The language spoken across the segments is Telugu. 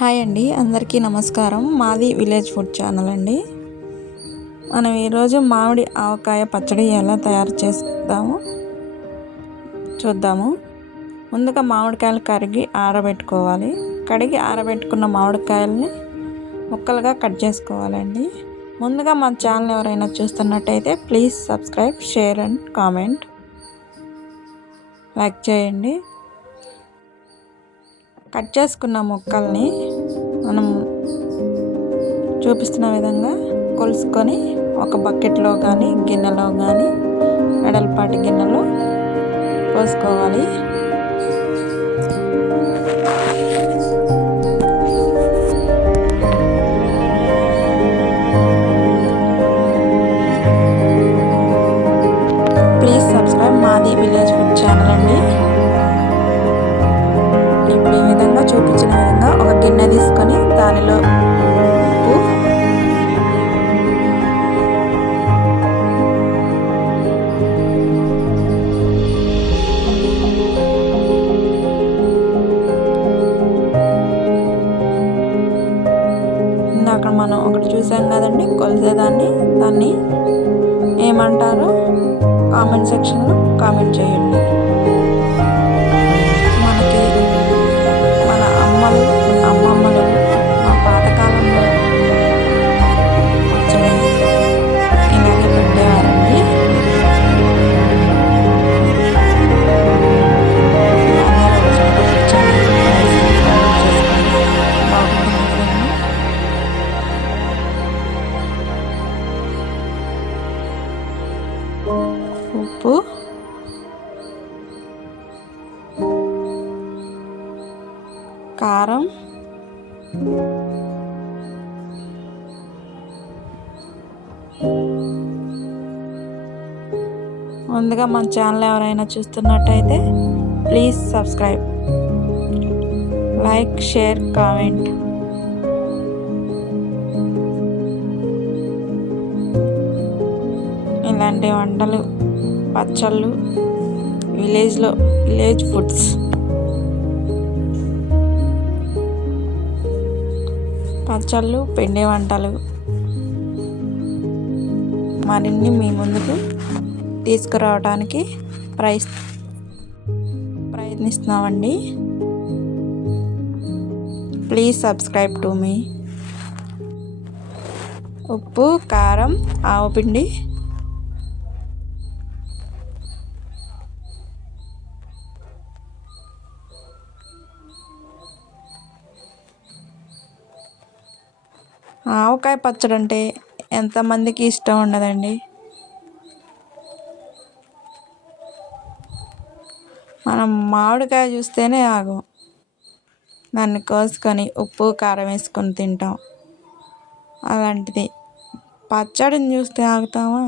హాయ్ అండి, అందరికీ నమస్కారం. మాది విలేజ్ ఫుడ్ ఛానల్ అండి. మనం ఈరోజు మామిడి ఆవకాయ పచ్చడి ఎలా తయారు చేస్తామో చూద్దాము. ముందుగా మామిడికాయలు కడిగి ఆరబెట్టుకోవాలి. కడిగి ఆరబెట్టుకున్న మామిడికాయలని ముక్కలుగా కట్ చేసుకోవాలండి. ముందుగా మన ఛానల్ ఎవరైనా చూస్తున్నట్టయితే please subscribe, share and comment, like చేయండి. కట్ చేసుకున్న ముక్కల్ని మనం చూపిస్తున్న విధంగా కొలుసుకొని ఒక బకెట్లో కానీ గిన్నెలో కానీ వెడల్పాటి గిన్నెలో పోసుకోవాలి. ప్లీజ్ సబ్స్క్రైబ్ మాది విలేజ్ ఫుడ్ ఛానల్ అండి. ఇప్పుడు ఈ విధంగా చూపించిన విధంగా ఒక గిన్నె తీసుకొని దానిలో ఉప్పు, ఇందాక మనం ఒకటి చూసాం కదండి దాన్ని ఏమంటారో కామెంట్ సెక్షన్లో కామెంట్ చేయండి. అమ్మమ్మలు మా పాతకాలంలో పచ్చడి ఇలాగే పెట్టేవారండి. ఉప్పు, కారం, ముందుగా మన ఛానల్ ఎవరైనా చూస్తున్నట్టయితే please subscribe, like, share, comment. ఇలాంటి వంటలు, పచ్చళ్ళు, విలేజ్ ఫుడ్స్, పచ్చళ్ళు, పిండి వంటలు మరిన్ని మీ ముందుకు తీసుకురావడానికి ప్రయత్నిస్తున్నామండి. Please subscribe to me. ఉప్పు, కారం, ఆవపిండి, ఆవకాయ పచ్చడి అంటే ఎంతమందికి ఇష్టం ఉండదండి. మనం మామిడికాయ చూస్తేనే ఆగం, దాన్ని కోసుకొని ఉప్పు కారం వేసుకొని తింటాం. అలాంటిది పచ్చడిని చూస్తే ఆగుతామా?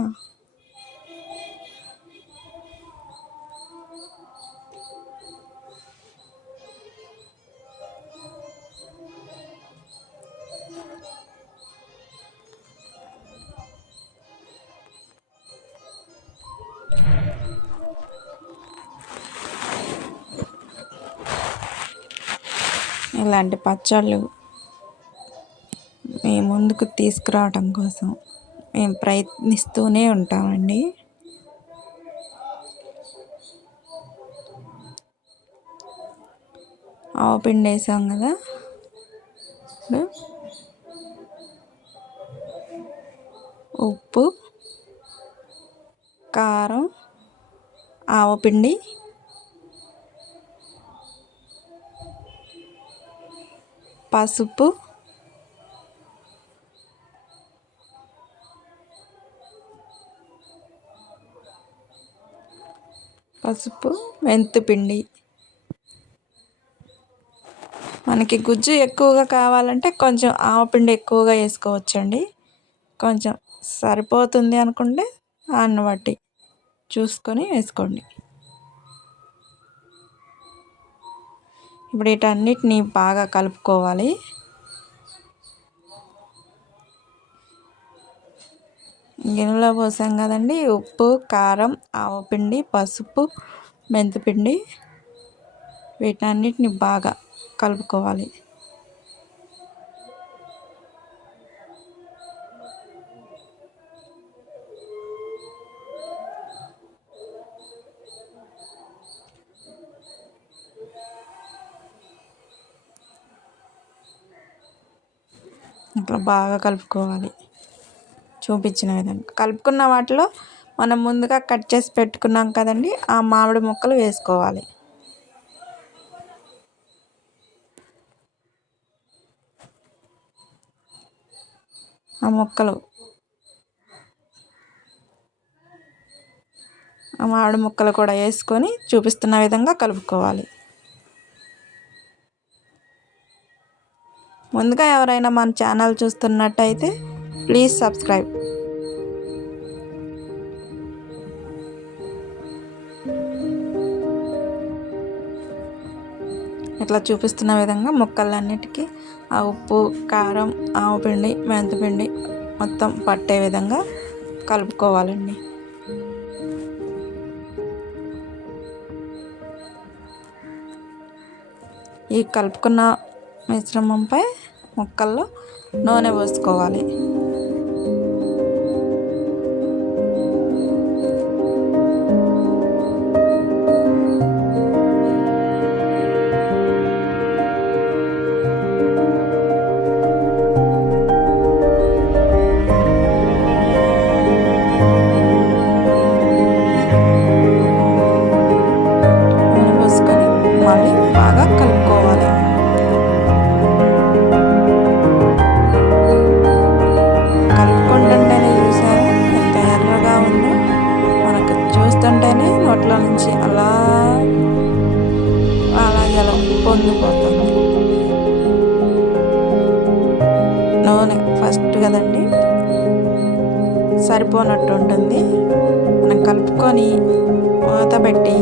ఇలాంటి పచ్చళ్ళు మీ ముందుకు తీసుకురావడం కోసం మేము ప్రయత్నిస్తూనే ఉంటామండి. ఆవపిండి వేసాం కదా, ఉప్పు, కారం, ఆవపిండి, పసుపు, మెంతిపిండి. మనకి గుజ్జు ఎక్కువగా కావాలంటే కొంచెం ఆవపిండి ఎక్కువగా వేసుకోవచ్చండి. కొంచెం సరిపోతుంది అనుకుంటే దాన్ని బట్టి చూసుకొని వేసుకోండి. ఇప్పుడు వీటన్నిటిని బాగా కలుపుకోవాలి. గిన్నెలో పోసాం కదండి, ఉప్పు, కారం, ఆవపిండి, పసుపు, మెంతిపిండి, వీటన్నిటిని బాగా కలుపుకోవాలి. ఇట్లా బాగా కలుపుకోవాలి. చూపించిన విధంగా కలుపుకున్న వాటిలో మనం ముందుగా కట్ చేసి పెట్టుకున్నాం కదండి, ఆ మామిడి ముక్కలు వేసుకోవాలి. ఆ మామిడి ముక్కలు కూడా వేసుకొని చూపిస్తున్న విధంగా కలుపుకోవాలి. ముందుగా ఎవరైనా మన ఛానల్ చూస్తున్నట్టయితే ప్లీజ్ సబ్స్క్రైబ్. ఇట్లా చూపిస్తున్న విధంగా ముక్కలన్నిటికీ ఆ ఉప్పు, కారం, ఆవపిండి, మెంతిపిండి మొత్తం పట్టే విధంగా కలుపుకోవాలండి. ఈ కలుపుకున్న మిశ్రమంపై ముక్కల్లో నూనె పోసుకోవాలి. మళ్ళీ బాగా కలుపుకోవాలి. కలుపుకుంటుంటేనే చూసారా ఎంత ఎర్రగా ఉందో, మనకు చూస్తుంటేనే నోట్లో నుంచి అలా జలం పొంగిపోతుంది. నూనె ఫస్ట్ కదండి, సరిపోనట్టు ఉంటుంది. మనం కలుపుకొని మూత పెట్టి